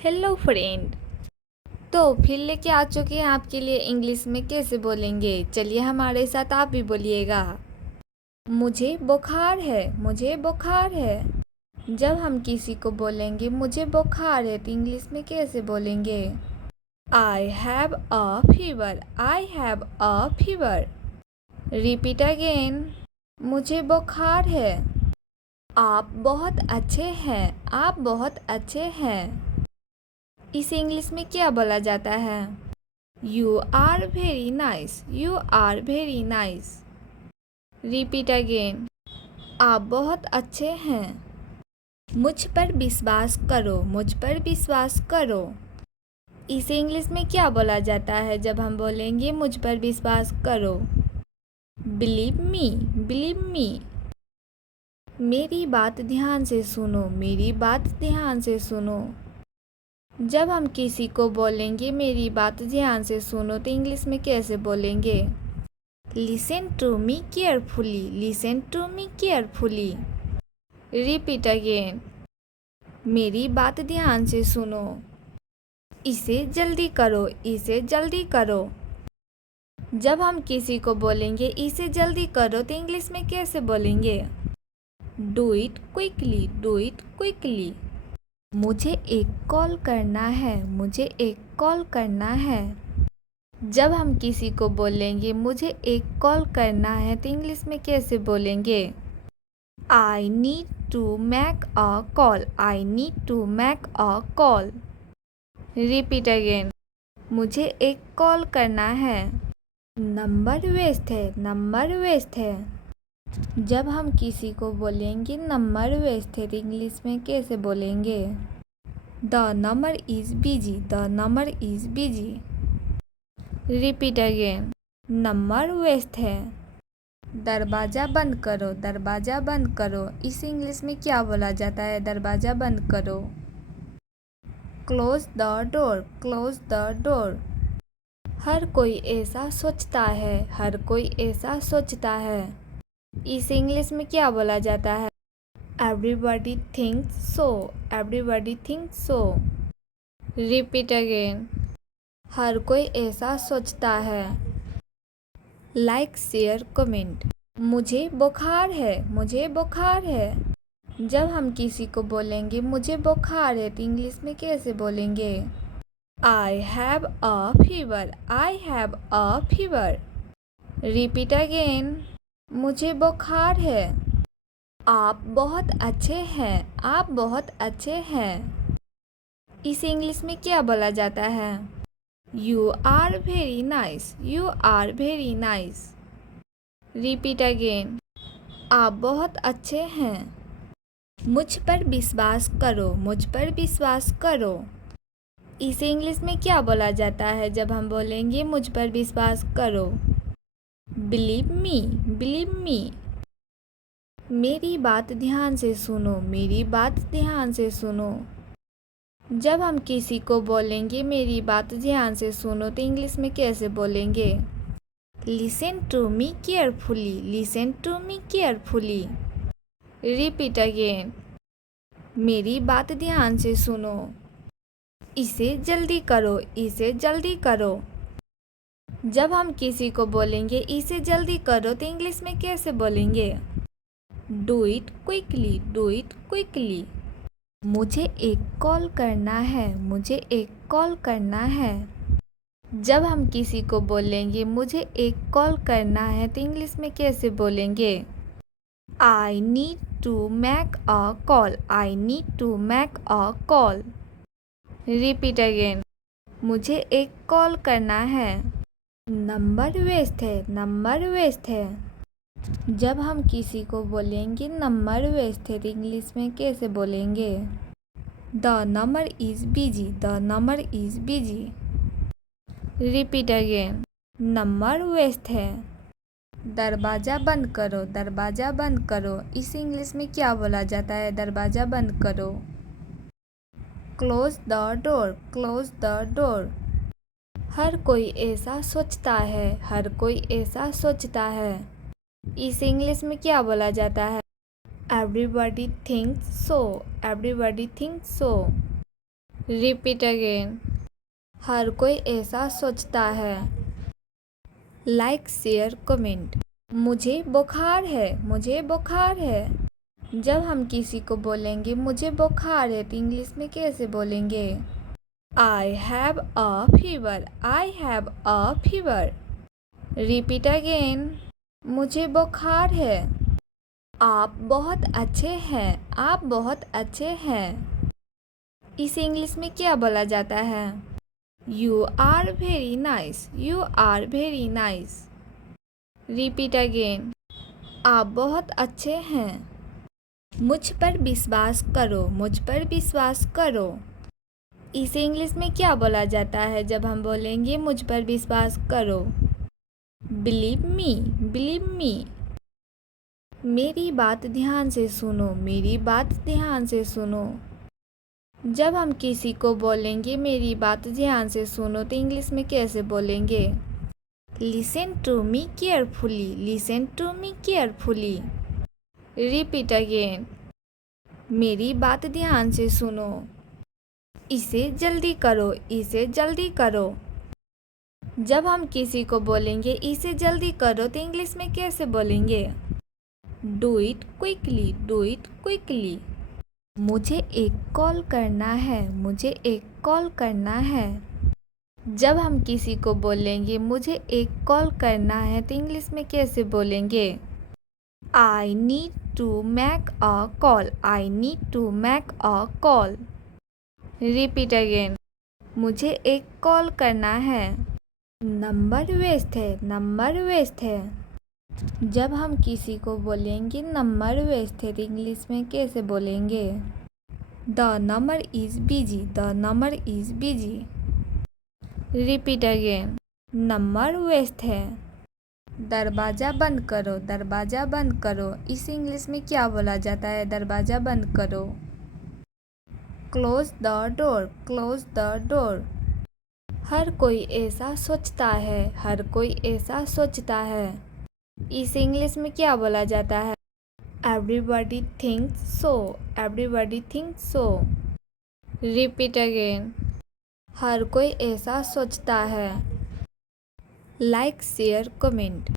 Hello friend. तो फिर लेके आ चुके हैं आपके लिए इंग्लिश में कैसे बोलेंगे। चलिए हमारे साथ आप भी बोलिएगा। मुझे बुखार है, मुझे बुखार है। जब हम किसी को बोलेंगे मुझे बुखार है तो इंग्लिश में कैसे बोलेंगे। I have a fever, I have a fever. Repeat again. मुझे बुखार है। आप बहुत अच्छे हैं, आप बहुत अच्छे हैं। इसे इंग्लिश में क्या बोला जाता है। You are very nice, you are very nice. Repeat again. आप बहुत अच्छे हैं। मुझ पर विश्वास करो, मुझ पर विश्वास करो। इसे इंग्लिश में क्या बोला जाता है जब हम बोलेंगे मुझ पर विश्वास करो। Believe me, believe me. मेरी बात ध्यान से सुनो, मेरी बात ध्यान से सुनो। जब हम किसी को बोलेंगे मेरी बात ध्यान से सुनो तो इंग्लिश में कैसे बोलेंगे। Listen to me carefully, listen to me carefully. Repeat again. मेरी बात ध्यान से सुनो। इसे जल्दी करो, इसे जल्दी करो। जब हम किसी को बोलेंगे इसे जल्दी करो तो इंग्लिश में कैसे बोलेंगे। Do it quickly, do it quickly. मुझे एक कॉल करना है, मुझे एक कॉल करना है। जब हम किसी को बोलेंगे मुझे एक कॉल करना है तो इंग्लिश में कैसे बोलेंगे। I need to make a call, I need to make a call. Repeat again. मुझे एक कॉल करना है। नंबर व्यस्त है, नंबर व्यस्त है। जब हम किसी को बोलेंगे नंबर व्यस्त है तो इंग्लिश में कैसे बोलेंगे। The number is busy, the number is busy. Repeat again. Number व्यस्त है। दरवाज़ा बंद करो, दरवाज़ा बंद करो। इस इंग्लिश में क्या बोला जाता है दरवाज़ा बंद करो। Close the door, close the door. हर कोई ऐसा सोचता है, हर कोई ऐसा सोचता है। इस इंग्लिश में क्या बोला जाता है। Everybody thinks so, everybody thinks so. Repeat again. हर कोई ऐसा सोचता है। Like share comment. मुझे बुखार है, मुझे बुखार है। जब हम किसी को बोलेंगे मुझे बुखार है तो इंग्लिश में कैसे बोलेंगे। I have a fever, I have a fever. Repeat again. मुझे बुखार है। आप बहुत अच्छे हैं, आप बहुत अच्छे हैं। इसे इंग्लिश में क्या बोला जाता है। You are very nice, you are very nice. Repeat again. आप बहुत अच्छे हैं। मुझ पर विश्वास करो, मुझ पर विश्वास करो। इसे इंग्लिश में क्या बोला जाता है जब हम बोलेंगे मुझ पर विश्वास करो। Believe me, believe me. मेरी बात ध्यान से सुनो, मेरी बात ध्यान से सुनो। जब हम किसी को बोलेंगे मेरी बात ध्यान से सुनो तो इंग्लिश में कैसे बोलेंगे। Listen to me carefully, listen to me carefully. Repeat again. मेरी बात ध्यान से सुनो। इसे जल्दी करो, इसे जल्दी करो। जब हम किसी को बोलेंगे इसे जल्दी करो तो इंग्लिश में कैसे बोलेंगे। Do it quickly, do it quickly. मुझे एक कॉल करना है, मुझे एक कॉल करना है। जब हम किसी को बोलेंगे मुझे एक कॉल करना है तो इंग्लिश में कैसे बोलेंगे। I need to make a call, I need to make a call. Repeat again. मुझे एक कॉल करना है। नंबर व्यस्त है, नंबर व्यस्त है। जब हम किसी को बोलेंगे नंबर व्यस्त है तो इंग्लिश में कैसे बोलेंगे। The number is busy, the number is busy. Repeat again. Number व्यस्त है। दरवाज़ा बंद करो, दरवाज़ा बंद करो। इस इंग्लिश में क्या बोला जाता है दरवाज़ा बंद करो। Close the door, close the door. हर कोई ऐसा सोचता है, हर कोई ऐसा सोचता है। इस इंग्लिश में क्या बोला जाता है। Everybody thinks so, everybody thinks so. Repeat again. हर कोई ऐसा सोचता है। Like share comment. मुझे बुखार है, मुझे बुखार है। जब हम किसी को बोलेंगे मुझे बुखार है तो इंग्लिश में कैसे बोलेंगे? I have a fever, I have a fever. Repeat again. मुझे बुखार है। आप बहुत अच्छे हैं, आप बहुत अच्छे हैं। इसे इंग्लिश में क्या बोला जाता है? You are very nice, you are very nice. Repeat again. आप बहुत अच्छे हैं। मुझ पर विश्वास करो, मुझ पर विश्वास करो। इसे इंग्लिश में क्या बोला जाता है जब हम बोलेंगे मुझ पर विश्वास करो? Believe me, believe me. मेरी बात ध्यान से सुनो, मेरी बात ध्यान से सुनो। जब हम किसी को बोलेंगे मेरी बात ध्यान से सुनो तो इंग्लिश में कैसे बोलेंगे? Listen to me carefully, listen to me carefully. Repeat again. मेरी बात ध्यान से सुनो। इसे जल्दी करो, इसे जल्दी करो। जब हम किसी को बोलेंगे इसे जल्दी करो तो इंग्लिश में कैसे बोलेंगे? Do it quickly, do it quickly. मुझे एक कॉल करना है, मुझे एक कॉल करना है। जब हम किसी को बोलेंगे मुझे एक कॉल करना है तो इंग्लिश में कैसे बोलेंगे? I need to make a call, I need to make a call. Repeat again. मुझे एक कॉल करना है। नंबर व्यस्त है, नंबर व्यस्त है। जब हम किसी को बोलेंगे नंबर व्यस्त है तो इंग्लिश में कैसे बोलेंगे? The number is busy, the number is busy. Repeat again. Number व्यस्त है। दरवाज़ा बंद करो, दरवाज़ा बंद करो। इस इंग्लिश में क्या बोला जाता है? दरवाज़ा बंद करो। Close the door, close the door. हर कोई ऐसा सोचता है, हर कोई ऐसा सोचता है। इस इंग्लिश में क्या बोला जाता है? Everybody thinks so, everybody thinks so. Repeat again. हर कोई ऐसा सोचता है। Like share comment.